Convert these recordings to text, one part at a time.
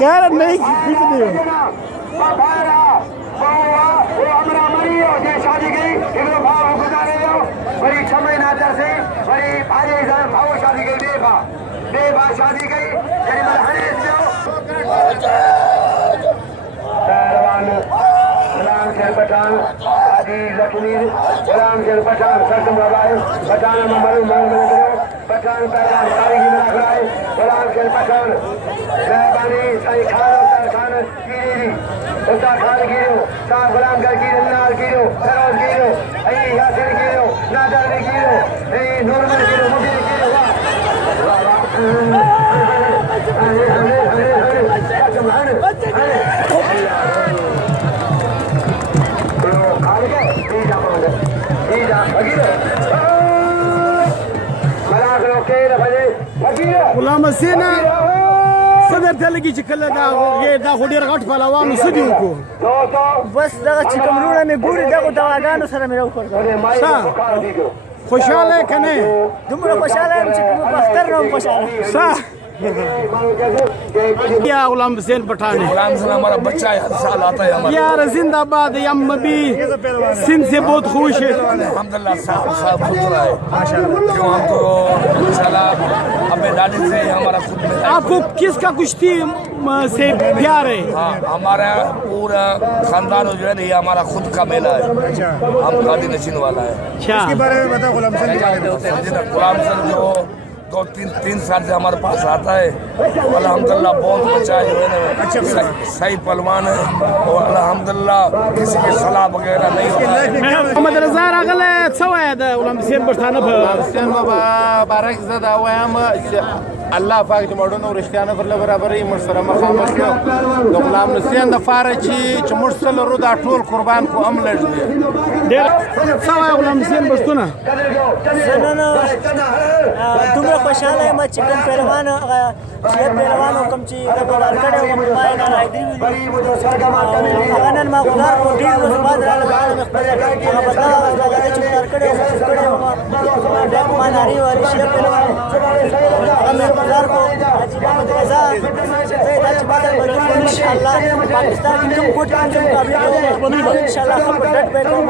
कह रहे नहीं कुछ नहीं शादी गई भाव गुजारे वरी 6 महीना से वरी भाव शादी गई बे शादी गई पहलवान غلام شیر پٹھان حاجی زخمی غلام شیر پٹھان سرکم لگائے پٹھان ممبر پٹھان پہلوان تاریخی میں رکھ رہا ہے غلام شیر پٹھان مہربانی سائی خان گیری استاد خان گیرو شاہ غلام گھر گیرو نال گیرو فیروز گیرو ای یاسر گیرو نادر گیرو ای نورمل گیرو مبین گیرو غلام حسين صدر تلقي شكله دا خدير غټ پهلوان سدي کو بس دا چې کومونه مې ګوري دا دواګانو سره مې راوخور خوشاله کنه دومره خوشاله یم چې کوم بختر نوم خوشاله صح या غلام حسین پٹھان غلام حسین ہمارا بچہ ہے ہر سال آتا ہے ہمارا یار زندہ باد یم بھی سندھ سے بہت خوش ہے الحمدللہ صاحب خوش رہا ہے کیوں ہم تو انشاءاللہ اپنے ڈاڈی سے ہمارا خود میں آپ کو کس کا کشتی سے پیار ہے ہاں ہمارا پورا خاندان جو ہے نا یہ ہمارا خود کا میلہ ہے ہم قادی نشین والا ہے اس کے بارے میں بتاؤ غلام حسین غلام حسین جو 2-3 سال سے ہمارے پاس آتا ہے الحمدللہ بہت بچہ جو ہے نا صحیح پہلوان ہے اور الحمدللہ کسی کی خلا وغیرہ نہیں ہوتا ہے محمد رضا راغله څه وایي د غلام حسین پښتانه په حسین بابا بارک زدا وایم الله پاک دې مړونو رښتیانه پر برابرې مر سره مخامخ یو د غلام حسین د فاره چې مر سره رو دا ټول قربان کو ام لږ دي ډېر څه وایي غلام حسین پښتونه سنن دومره خوشاله یم چې کوم پهلوان چې پهلوان کوم چې د ګولار کړه او ما نه راځي هغه نن ما ګولار کو ډیر ورځې بعد راغله خپل هغه بدلا چې ګولار کړه ما ناری وری شي پهلوان هغه ګولار کو چې محمد رضا چې بعد ان شاء الله پاکستان کوم کوټ کوم مقابله ان شاء الله خپل ډټ به کوم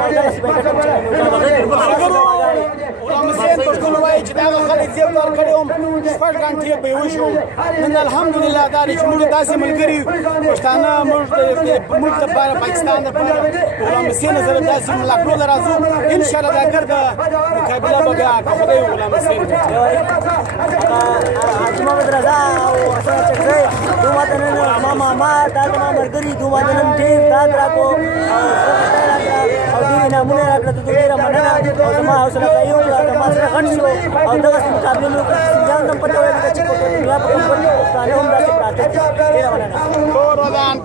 غلام حسین پښتون وایي چې دا خلک زیات کار کړی وم شپږ غنټې به یې وشو نن الحمدلله دا چې موږ داسې ملګري پښتانه موږ لپاره پاکستان لپاره غلام حسین سره داسې ملاقات راځو ان شاء الله دا کار د مقابله به بیا خدای غلام حسین حاجی محمد رضا او حسین چکري دوه نن ما دا ما مرګري دوه نن ډېر دا راکو او دې نمونه راکړه ته ډېر مننه او زما حوصله کوي او ما سره غټ شو او دغه مقابله نو ځان نن پته وایي چې په دنیا په کوم پښتانه هم راځي پراته ډېر مننه کور ودان